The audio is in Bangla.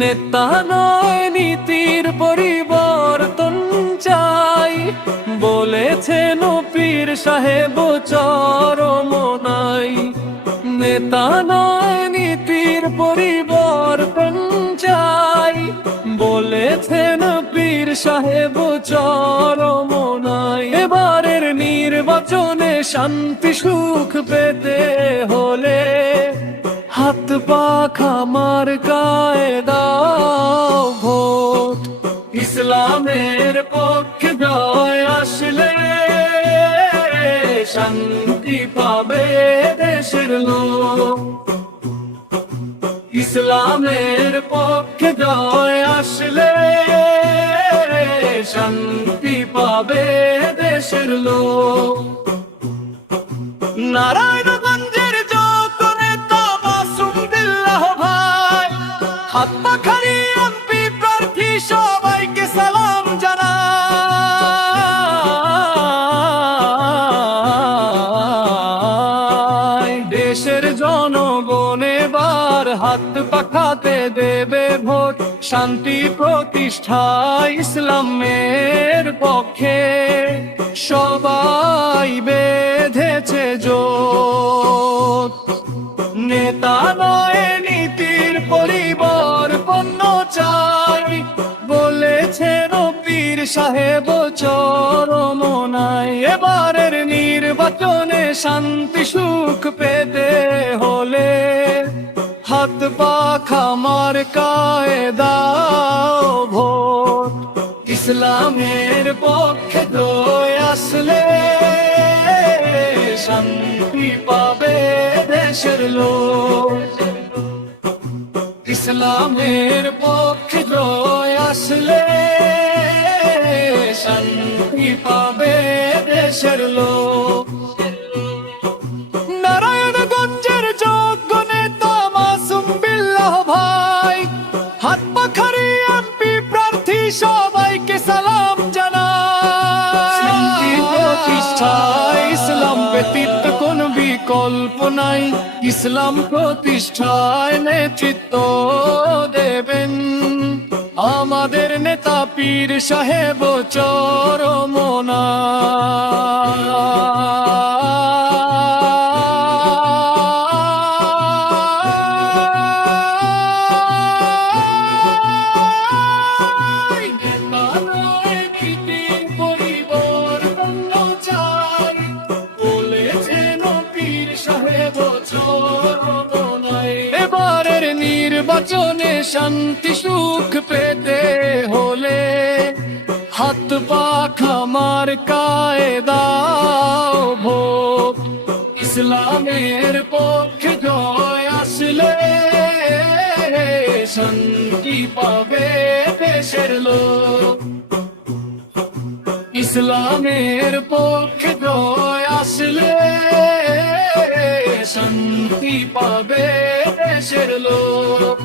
নেতা নয় নীতির পরিবর্তন চাই, বলেছেন পীর সাহেব চরমোনাই। নেতা নয় নীতির পরিবর্তন চাই, বলেছেন পীর সাহেব চরমোনাই। এবারের নির্বাচনে শান্তি সুখ পেতে হলে হাত পাখা মার্কায় দাও ভোট। ইসলামের পক্ষে জয় আসলে শান্তি পাবে দেশের লোক। ইসলামের পক্ষে জয় আসলে শান্তি পাবে দেশের লোক। নারায়ণগঞ্জের যোগ্য নেতা মাসুম বিল্লাহ ভাই, হাত পাখারি এমপি প্রার্থী সবাইকে সালাম জানাই। দেশের জনগণ এবার হাত পাখাতে দেবে ভোট, শান্তি প্রতিষ্ঠায় ইসলামের পক্ষে সবাই বেঁধেছে জোট। নেতা নয় নীতির পরিবর্তন চাই, বলেছেন পীর সাহেব চরমোনাই। এবারের নির্বাচনে শান্তি সুখ পেতে হলে হাত পাখা মার্কায় দাও ভোট। ইসলামের পক্ষে জয় আসলে শান্তি পাবে দেশের লোক। ইসলামের পক্ষে জয় আসলে শান্তি পাবে দেশের লোক। নারায়ণগঞ্জের যোগ্য নেতা মাসুম বিল্লাহ ভাই, হাত পাখারি এমপি প্রার্থী সবাইকে সালাম জানাই। শান্তি প্রতিষ্ঠায় ইসলাম ব্যতীত কোন বিকল্প নাই, ইসলাম প্রতিষ্ঠায় নেতৃত্ব দেবেন আমাদের নেতা পীর সাহেব চরমোনাই। নেতা নয় নীতির পরিবর্তন চাই, বলেছেন পীর সাহেব চরমোনাই। এবারের নির্বাচনে শান্তি সুখ পেতে হলে হাত পাখা মার্কায় দাও ভোট। ইসলামের পক্ষে জয় আসলে শান্তি পাবে দেশের লোক। ইসলামের পক্ষে জয় আসলে শান্তি পাবে দেশের লোক।